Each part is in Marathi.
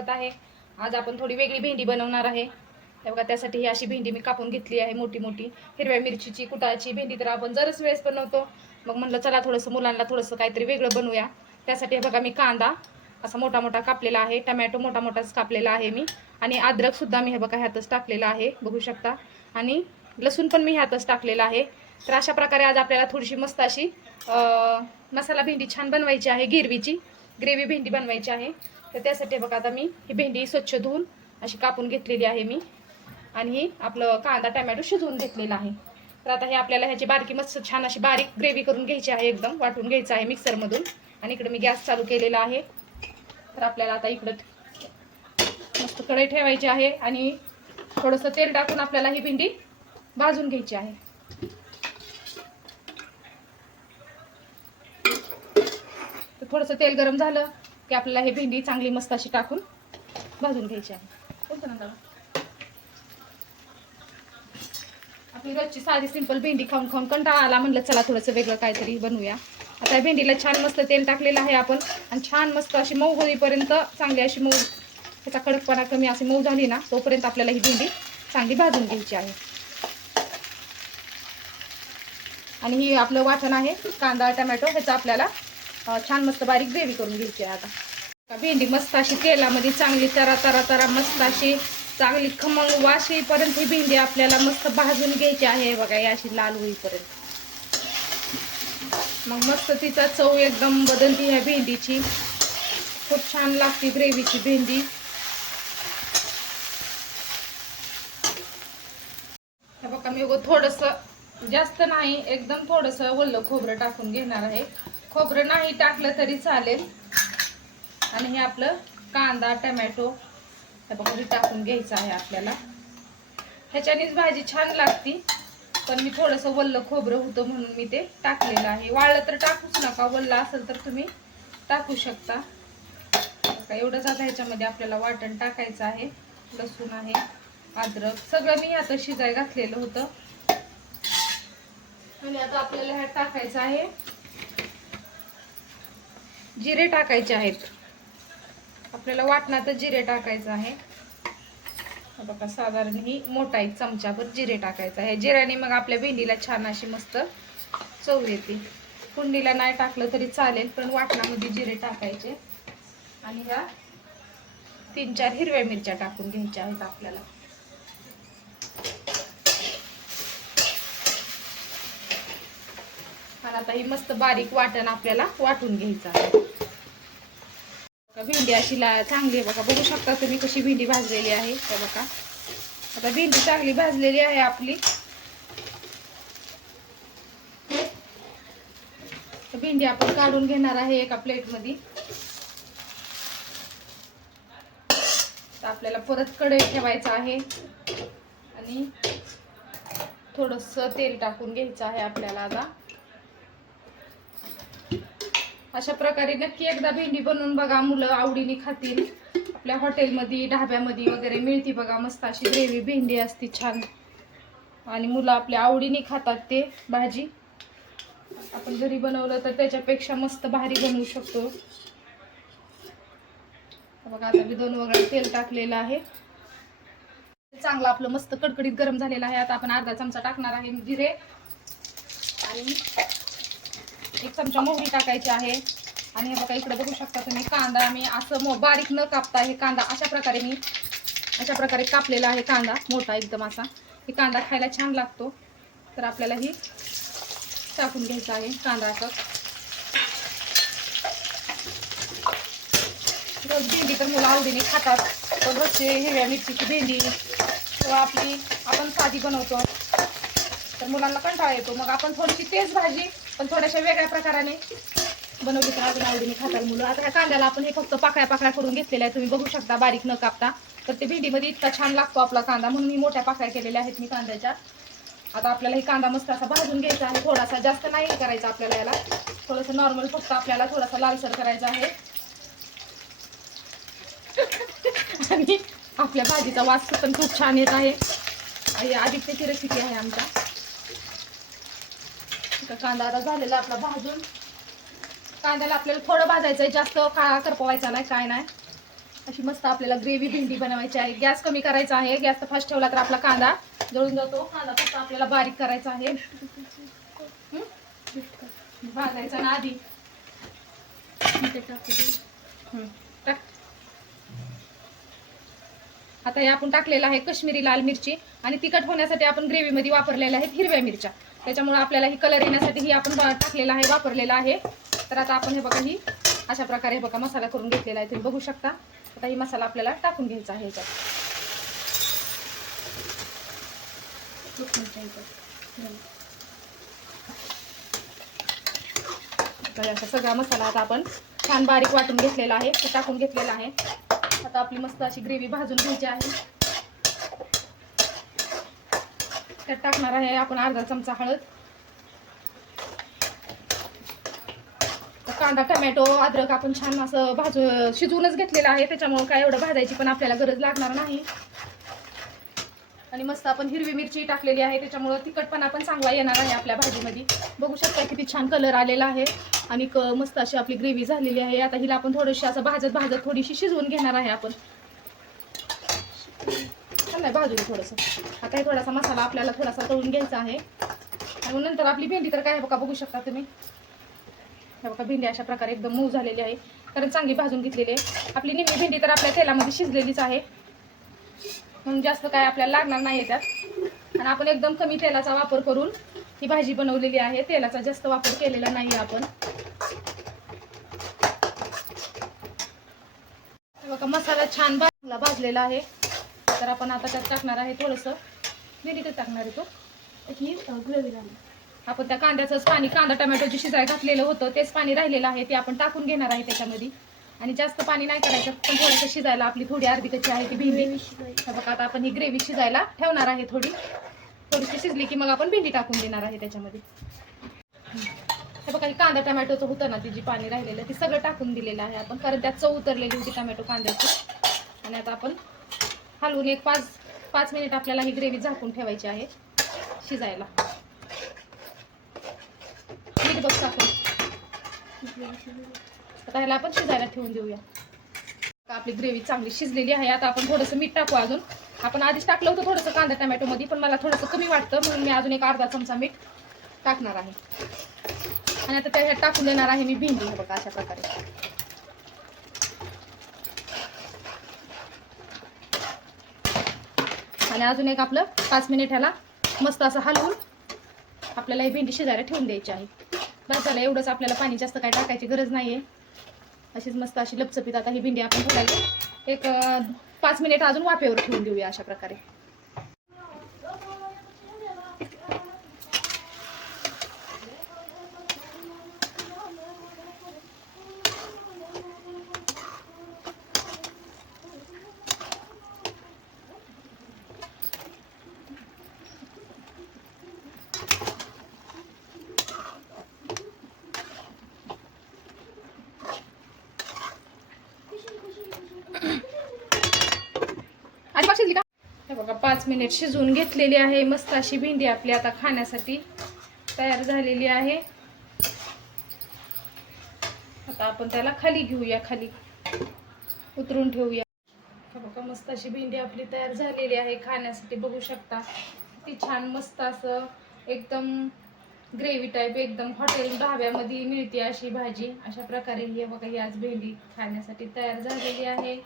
आज आपण थोडी वेगळी भेंडी बनवणार आहे. हे बघा त्यासाठी ही अशी भेंडी मी कापून घेतली आहे मोठी मोठी हिरव्या मिरचीची कुटाची भेंडी तर आपण जरच वेळेस बनवतो. मग म्हणलं चला थोडंसं मुलांना थोडंसं काहीतरी वेगळं बनवूया. त्यासाठी हे बघा मी कांदा असा मोठा मोठा कापलेला आहे. टमॅटो मोठा मोठाच कापलेला आहे मी. आणि अद्रकसुद्धा मी हे बघा ह्यातच टाकलेला आहे. बघू शकता. आणि लसूण पण मी ह्यातच टाकलेला आहे. तर अशा प्रकारे आज आपल्याला थोडीशी मस्त अशी मसाला भेंडी छान बनवायची आहे. गिरवीची ग्रेव्ही भेंडी बनवायची आहे. तर त्यासाठी बघा आता मी ही भेंडी स्वच्छ धुवून अशी कापून घेतलेली आहे मी. आणि ही आपलं कांदा टमॅटो शिजवून घेतलेला आहे. तर आता हे आपल्याला ह्याची बारकी मस्त छान अशी बारीक ग्रेव्ही करून घ्यायची आहे एकदम वाटून घ्यायचं आहे मिक्सरमधून. आणि इकडे मी गॅस चालू केलेला आहे. तर आपल्याला आता इकडं मस्त कढई ठेवायची आहे आणि थोडंसं तेल टाकून आपल्याला ही भेंडी भाजून घ्यायची आहे. तर थोडंसं तेल गरम झालं. की आपल्याला हे भेंडी चांगली मस्त अशी टाकून भाजून घ्यायची आहे. ना आपली रोजची साधी सिंपल भेंडी खाऊन खाऊन कंटाळा आला म्हणलं चला थोडंसं वेगळं काहीतरी बनवूया. आता या भेंडीला छान मस्त तेल टाकलेलं आहे आपण आणि छान मस्त अशी मऊ होईपर्यंत चांगली अशी मऊ त्याचा कडकपणा कमी अशी मऊ झाली ना तोपर्यंत आपल्याला ही भेंडी चांगली भाजून घ्यायची आहे. आणि ही आपलं वाटण आहे कांदा टमॅटो ह्याचं आपल्याला छान मस्त बारीक ग्रेव्ही करून घ्यायची आहे आता. भेंडी मस्त अशी तेलामध्ये चांगली तरा तरा तरा मस्त अशी चांगली खमंग वास येईपर्यंत ही भेंडी आपल्याला मस्त भाजून घ्यायची आहे. बघा ही अशी लाल होईपर्यंत. मग मस्त तिचा चव एकदम बदलती ह्या भेंडीची. खूप छान लागते ग्रेव्हीची भेंडी. बघा मी थोडस जास्त नाही एकदम थोडस वल्ल खोबरं टाकून घेणार आहे. खोबरं नाही टाकलं तरी चालेल. आणि हे आपलं कांदा टमॅटो हे बघा हे टाकून घ्यायचं आहे आपल्याला. ह्याच्यानेच भाजी छान लागती पण मी थोडंसं वल्लं खोबरं होतं म्हणून मी ते टाकलेलं आहे. वाळलं तर टाकूच नका वल्लं असेल तर तुम्ही टाकू शकता. का एवढंच आता ह्याच्यामध्ये आपल्याला वाटण टाकायचं आहे. लसूण आहे अद्रक सगळं मी आता शिजाय घातलेलं होतं. आणि आता आपल्याला ह्यात टाकायचं आहे. जिरे टाकायचे आहेत. आपल्याला वाटणात जिरे टाकायचं आहे. बघा साधारण ही मोठा एक चमचाभर जिरे टाकायचं आहे. जिऱ्याने मग आपल्या भेंडीला छान अशी मस्त चव येते. कुंडीला नाही टाकलं तरी चालेल पण वाटणामध्ये जिरे टाकायचे. आणि ह्या तीन चार हिरव्या मिरच्या टाकून घ्यायच्या आहेत आपल्याला. आता ही मस्त बारीक वाटण आपल्याला वाटून घ्यायचं भेंडी अशी ला चांगली आहे बघा. बघू शकता तुम्ही कशी भेंडी भाजलेली आहे. तर बघा. आता भेंडी चांगली भाजलेली आहे आपली. भेंडी आपण काढून घेणार आहे एका प्लेटमध्ये. तर आपल्याला परत कढई ठेवायचं आहे. आणि थोडस तेल टाकून घ्यायचं आहे आपल्याला आता. अशा प्रकारे नक्की एकदा भेंडी बनवून बघा मुलं आवडीने खातील. आपल्या हॉटेलमध्ये ढाब्यामध्ये वगैरे मिळती बघा मस्त अशी ग्रेव्ही भेंडी असते छान. आणि मुलं आपल्या आवडीने खातात ते भाजी. आपण घरी बनवलं तर त्याच्यापेक्षा मस्त भारी बनवू शकतो. बघा आता मी दोन वगैरे तेल टाकलेलं आहे. चांगलं आपलं मस्त कडकडीत गरम झालेलं आहे. आता आपण अर्धा चमचा टाकणार आहे जिरे. आणि एक चमचा मोहरी टाकायची आहे. आणि बघा इकडे बघू शकता तुम्ही कांदा मी असं मो बारीक न कापता हे कांदा अशा प्रकारे मी अशा प्रकारे कापलेला आहे कांदा मोठा एकदम असा. हे कांदा खायला छान लागतो. तर आपल्याला ही टाकून घ्यायचा आहे कांदा असं. रोज भेंडी तर मुलं आवडीने खातात पण रोजचे हिरव्या मिरचीची भेंडी किंवा आपली आपण साधी बनवतो तर मुलांना कंटाळा येतो. मग आपण थोडीशी तेच भाजी पण थोड्याशा वेगळ्या प्रकाराने बनवली तर अजून आवडीने खातात मुलं. आता ह्या कांद्याला आपण हे फक्त पाकळ्या पाकळ्या करून घेतलेल्या आहेत. तुम्ही बघू शकता बारीक न कापता. तर ते भेंडीमध्ये इतका छान लागतो आपला कांदा. म्हणून मी मोठ्या पाकळ्या केलेल्या आहेत मी कांद्याच्या. आता आपल्याला हे कांदा मस्त असा भाजून घ्यायचा आहे. थोडासा जास्त नाही करायचा आपल्याला याला. थोडंसं नॉर्मल फक्त आपल्याला थोडासा लालसर करायचा आहे. आणि आपल्या भाजीचा वास पण खूप छान येत आहे. आणि आदित्यची रेसिपी आहे आमच्या. तर कांदा आता झालेला आपला भाजून. कांद्याला आपल्याला थोडं भाजायचं आहे जास्त काळा करपवायचा नाही काय नाही. अशी मस्त आपल्याला ग्रेव्ही भेंडी बनवायची आहे. गॅस कमी करायचा आहे. गॅस फास्ट ठेवला तर आपला कांदा जळून जातो. कांदा फक्त आपल्याला बारीक करायचा आहे. भाजायचा ना आधी. टाक आता हे आपण टाकलेलं आहे कश्मीरी लाल मिरची. आणि तिखट होण्यासाठी आपण ग्रेव्हीमध्ये वापरलेल्या आहेत हिरव्या मिरच्या. त्याच्यामुळे आपल्याला ही कलर येण्यासाठी ही आपण बा- टाकलेला आहे वापरलेला आहे. तर आता आपण हे बघा ही अशा प्रकारे हे बघा मसाला करून घेतलेला आहे. तुम्ही बघू शकता. आता ही मसाला आपल्याला टाकून घ्यायचा आहे याच्यात. असा सगळा मसाला आता आपण छान बारीक वाटून घेतलेला आहे. टाकून घेतलेला आहे. आता आपली मस्त अशी ग्रेव्ही भाजून घ्यायची आहे. त्यात टाकणार आहे आपण अर्धा चमचा हळद. कांदा टमॅटो अद्रक आपण छान असं भाजू शिजवूनच घेतलेलं आहे. त्याच्यामुळं काय एवढं भाजायची पण आपल्याला गरज लागणार नाही. आणि मस्त आपण हिरवी मिरची टाकलेली आहे. त्याच्यामुळं तिखटपणा पण चांगला येणार आहे आपल्या भाजीमध्ये. बघू शकता किती छान कलर आलेला आहे. आणि क मस्त अशी आपली ग्रेव्ही झालेली आहे. आता हिला आपण थोडीशी असं भाजत भाजत थोडीशी शिजवून घेणार आहे आपण. चाललंय भाजून थोडंसं. आता हे थोडासा मसाला आपल्याला थोडासा तळून घ्यायचा आहे. आणि नंतर आपली भेंडी तर काय बघा बघू शकता तुम्ही. हे बघा भेंडी अशा प्रकारे एकदम मऊ झालेली आहे. कारण चांगली भाजून घेतलेली आहे. आपली निम्मी भेंडी तर आपल्या तेलामध्ये शिजलेलीच आहे. म्हणून जास्त काय आपल्याला लागणार नाही त्यात. आणि आपण एकदम कमी तेलाचा वापर करून ही भाजी बनवलेली आहे. तेलाचा जास्त वापर केलेला नाही आपण. बघा मसाला छान भाजला भाजलेला आहे. तर आपण आता त्यात टाकणार आहे थोडंसं. मिनिटच टाकणार आहे तो. ही ग्रेव्ही आपण त्या कांद्याचंच पाणी कांदा टमॅटो जे शिजाय घातलेलं होतं तेच पाणी राहिलेलं आहे ते आपण टाकून घेणार आहे त्याच्यामध्ये. आणि जास्त पाणी नाही करायचं पण थोडंसं शिजायला आपली थोडी अर्धी कच्ची आहे ती भेंडी. बघा आता आपण ही ग्रेव्ही शिजायला ठेवणार आहे थोडी. थोडीशी शिजली की मग आपण भेंडी टाकून देणार आहे त्याच्यामध्ये. हे बघा कांदा टमॅटोचं होतं ना ती जी पाणी राहिलेलं ते सगळं टाकून दिलेलं आहे आपण कारण त्यात चव उतरलेली होती टमॅटो कांद्याची. आणि आता आपण हलवून एक पाच पाच मिनिट आपल्याला ही ग्रेव्ही झाकून ठेवायची आहे. शिजायला. मीठ बघ टाकून. आता ह्याला आपण शिजायला ठेवून देऊया. आपली ग्रेव्ही चांगली शिजलेली आहे. आता आपण थोडंसं मीठ टाकू अजून. आपण आधीच टाकलं होतं थोडंसं कांदा टमॅटोमध्ये पण मला थोडंसं कमी वाटतं. म्हणून मी अजून एक अर्धा चमचा मीठ टाकणार आहे. आणि आता त्याच्यात टाकून देणार आहे मी भेंडी. बघा अशा प्रकारे. आणि अजून एक आपलं पाच मिनिट ह्याला मस्त असं हलवून आपल्याला ही भेंडी शिजायला ठेवून द्यायची आहे. बस झालं एवढंच आपल्याला पाणी जास्त काय टाकायची गरज नाही आहे अशीच मस्त अशी लपचपीत आता ही भेंडी आपण ठेवायची एक पाच मिनिट अजून वाफेवर ठेवून देऊया अशा प्रकारे आधी पाच शिजली का हे बघा पाच मिनिट शिजवून घेतलेली आहे. मस्त अशी भेंडी आपली आता खाण्यासाठी तयार झालेली आहे. आता आपण त्याला खाली घेऊया खाली उतरून ठेवूया. बघा मस्त अशी भेंडी आपली तयार झालेली आहे खाण्यासाठी. बघू शकता ती छान मस्त असं एकदम ग्रेव्ही टाईप एकदम हॉटेल ढाब्यामध्ये मिळते अशी भाजी. अशा प्रकारे ही बघा ही आज भेंडी खाण्यासाठी तयार झालेली आहे.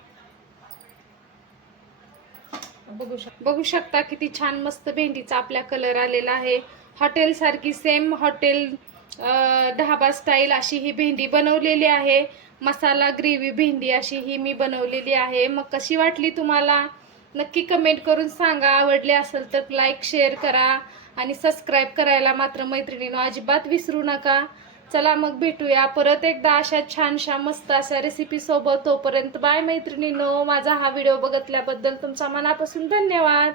बघू शक बघू शकता किती छान मस्त भेंडीचा आपल्या कलर आलेला आहे. हॉटेल सारखी सेम हॉटेल ढाबा स्टाईल अशी ही भेंडी बनवलेली आहे. मसाला ग्रेव्ही भेंडी अशी ही मी बनवलेली आहे. मग कशी वाटली तुम्हाला? नक्की कमेंट करून सांगा. आवडले असेल तर लाईक शेअर करा. आणि सबस्क्राईब करायला मात्र मैत्रिणीनं अजिबात विसरू नका. चला मग भेटूया. परत एकदा अशा छानशा मस्त अशा रेसिपी सोबत. तोपर्यंत बाय मैत्रिणीनो माझा हा व्हिडिओ बघितल्याबद्दल तुमचा मनापासून धन्यवाद.